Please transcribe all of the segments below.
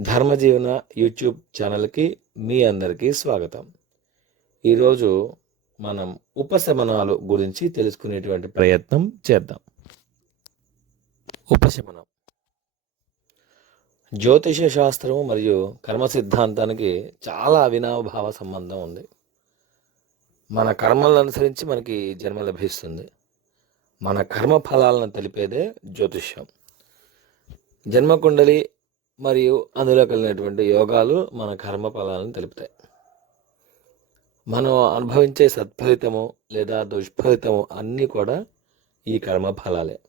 ధర్మజీవన YouTube ఛానల్కి మీ అందరికీ స్వాగతం. ఈరోజు మనం ఉపశమనాలు గురించి తెలుసుకునేటువంటి ప్రయత్నం చేద్దాం. ఉపశమనం. జ్యోతిష శాస్త్రం మరియు కర్మ సిద్ధాంతానికి చాలా అవినాభావ సంబంధం ఉంది. మన కర్మలను అనుసరించి మనకి జన్మ లభిస్తుంది. మన కర్మ ఫలాలను తెలిపేదే జ్యోతిష్యం. జన్మకుండలి మరియు అందులో కలిగినటువంటి యోగాలు మన కర్మ ఫలాలను తెలుపుతాయి. మనం అనుభవించే సత్ఫలితము లేదా దుష్ఫలితము అన్నీ కూడా ఈ కర్మ ఫలాలే.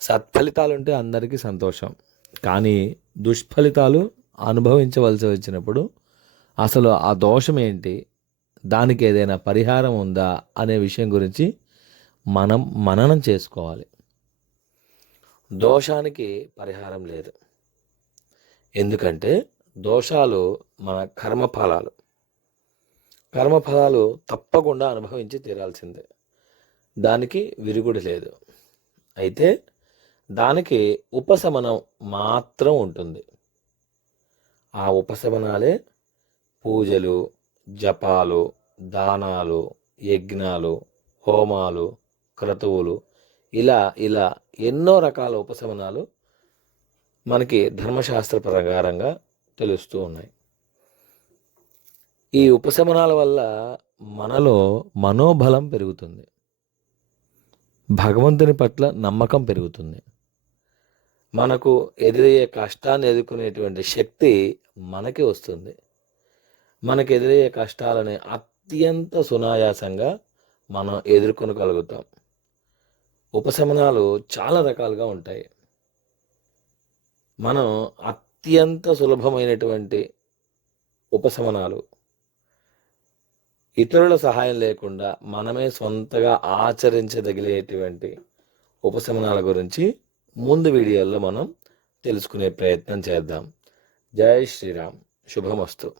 సత్ఫలితాలు ఉంటే అందరికీ సంతోషం. కానీ దుష్ఫలితాలు అనుభవించవలసి వచ్చినప్పుడు అసలు ఆ దోషం ఏంటి? దానికి ఏదైనా పరిహారం ఉందా? అనే విషయం గురించి మనం మననం చేసుకోవాలి. దోషానికి పరిహారం లేదు. ఎందుకంటే దోషాలు మన కర్మఫలాలు. కర్మఫలాలు తప్పకుండా అనుభవించి తీరాల్సిందే. దానికి విరుగుడు లేదు. అయితే దానికి ఉపశమనం మాత్రం ఉంటుంది. ఆ ఉపశమనాలే పూజలు జపాలు దానాలు యజ్ఞాలు హోమాలు క్రతువులు ఇలా ఇలా ఎన్నో రకాల ఉపశమనాలు మనకి ధర్మశాస్త్ర ప్రకారంగా తెలుస్తూ ఉన్నాయి. ఈ ఉపశమనాల వల్ల మనలో మనోబలం పెరుగుతుంది. భగవంతుని పట్ల నమ్మకం పెరుగుతుంది. మనకు ఎదురయ్యే కష్టాన్ని ఎదుర్కొనేటువంటి శక్తి మనకి వస్తుంది. మనకు ఎదురయ్యే కష్టాలని అత్యంత సునాయాసంగా మనం ఎదుర్కొనగలుగుతాం. ఉపశమనాలు చాలా రకాలుగా ఉంటాయి. మనం అత్యంత సులభమైనటువంటి ఉపశమనాలు. ఇతరుల సహాయం లేకుండా మనమే సొంతగా ఆచరించదగిలేటువంటి ఉపశమనాల గురించి ముందు వీడియోల్లో మనం తెలుసుకునే ప్రయత్నం చేద్దాం. జై శ్రీరామ్. శుభమస్తు.